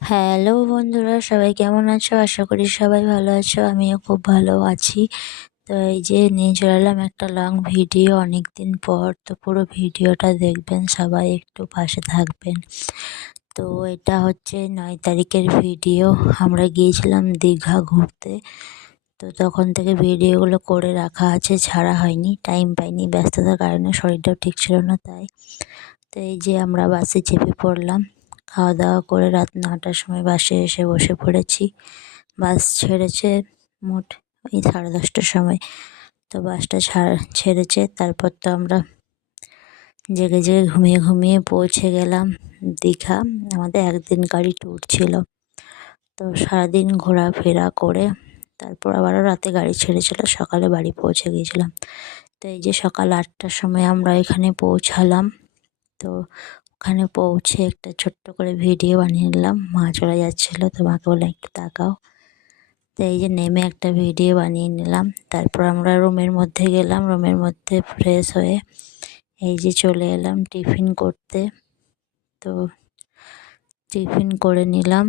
Hello বন্ধুরা, সবাই কেমন আছো? আশা করি সবাই ভালো আছো। আমিও খুব ভালো আছি। তো এই যে নিয়ে চলে এলাম একটা লং ভিডিও অনেক দিন পর। তো পুরো ভিডিওটা দেখবেন, সবাই একটু পাশে থাকবেন। তো এটা হচ্ছে 9 তারিখের ভিডিও। আমরা গিয়েছিলাম দীঘা ঘুরতে। তো তখন থেকে ভিডিওগুলো করে রাখা আছে, ছাড়া হয়নি, টাইম পাইনি, ব্যস্ততার কারণে, শরীরটাও ঠিক ছিল না তাই। তো এই যে আমরা বাসে চেপে পড়লাম, খাওয়া দাওয়া করে রাত 9টার সময় বাসে এসে বসে পড়েছি। বাস ছেড়েছে মোট ওই 10:30টার সময়। তো বাসটা ছেড়েছে, তারপর তো আমরা জেগে জেগে ঘুমিয়ে ঘুমিয়ে পৌঁছে গেলাম দীঘা। আমাদের একদিনকারই ট্যুর ছিল। তো সারাদিন ঘোরাফেরা করে তারপর আবারও রাতে গাড়ি ছেড়েছিল, সকালে বাড়ি পৌঁছে গিয়েছিলাম। তো এই যে সকাল 8টার সময় আমরা এখানে পৌঁছালাম। তো ওখানে পৌঁছে একটা ছোট্ট করে ভিডিও বানিয়ে নিলাম। মা চলে যাচ্ছিলো, তো মাকে বললাম একটু তাকাও। তো এই যে নেমে একটা ভিডিও বানিয়ে নিলাম। তারপর আমরা রুমের মধ্যে গেলাম, রুমের মধ্যে ফ্রেশ হয়ে এই যে চলে এলাম টিফিন করতে। তো টিফিন করে নিলাম,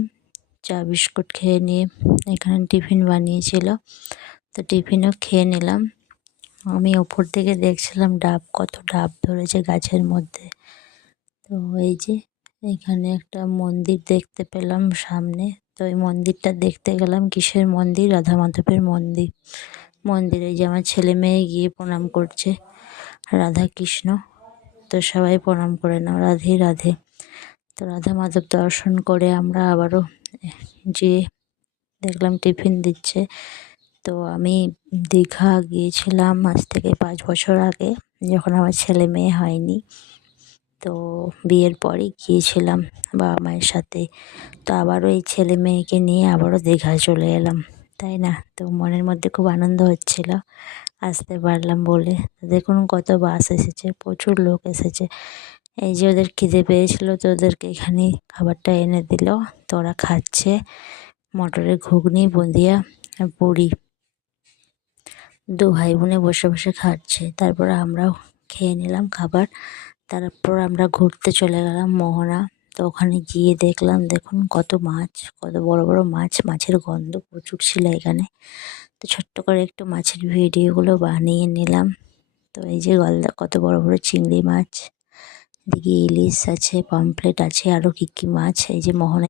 চা বিস্কুট খেয়ে নিয়ে এখানে টিফিন বানিয়েছিল, তো টিফিনও খেয়ে নিলাম। আমি ওপর থেকে দেখছিলাম ডাব, কত ডাব ধরেছে গাছের মধ্যে। তো এই যে এখানে একটা মন্দির দেখতে পেলাম সামনে। তো এই মন্দিরটা দেখতে গেলাম। কিসের মন্দির? রাধা মাধবের মন্দির। মন্দিরে যে আমার ছেলে মেয়ে গিয়ে প্রণাম করছে, রাধা কৃষ্ণ। তো সবাই প্রণাম করে নাও, রাধে রাধে। তো রাধা মাধব দর্শন করে আমরা আবারও যেয়ে দেখলাম টিফিন দিচ্ছে। তো আমি দীঘা গিয়েছিলাম আজ থেকে 5 বছর আগে, যখন আমার ছেলে মেয়ে হয়নি। তো বিয়ের পরেই গিয়েছিলাম বাবা মায়ের সাথে। তো আবারও এই ছেলে মেয়েকে নিয়ে আবারও দীঘায় চলে এলাম, তাই না? তো মনের মধ্যে খুব আনন্দ হচ্ছিল আসতে পারলাম বলে। দেখুন কত বাস এসেছে, প্রচুর লোক এসেছে। এই যে ওদের খিদে পেয়েছিল, তো ওদেরকে এখানে খাবারটা এনে দিল। তো ওরা খাচ্ছে মটরের ঘুগনি, বুঁদিয়া আর পুরি। দু ভাই বোনে বসে বসে খাচ্ছে। তারপর আমরাও খেয়ে নিলাম খাবার। তারপর আমরা ঘুরতে চলে গেলাম মোহনা। তো ওখানে গিয়ে দেখলাম, দেখুন কত মাছ, কত বড় বড় মাছ, মাছের গন্ধ প্রচুর ছিল এখানে। তো ছোট্ট করে একটু মাছের ভিডিওগুলো বানিয়ে নিলাম। তো এই যে গলদা, কত বড় বড় চিংড়ি মাছ, এদিকে ইলিশ আছে, পমফ্রেট আছে, আরও কী কী মাছ। এই যে মোহনায়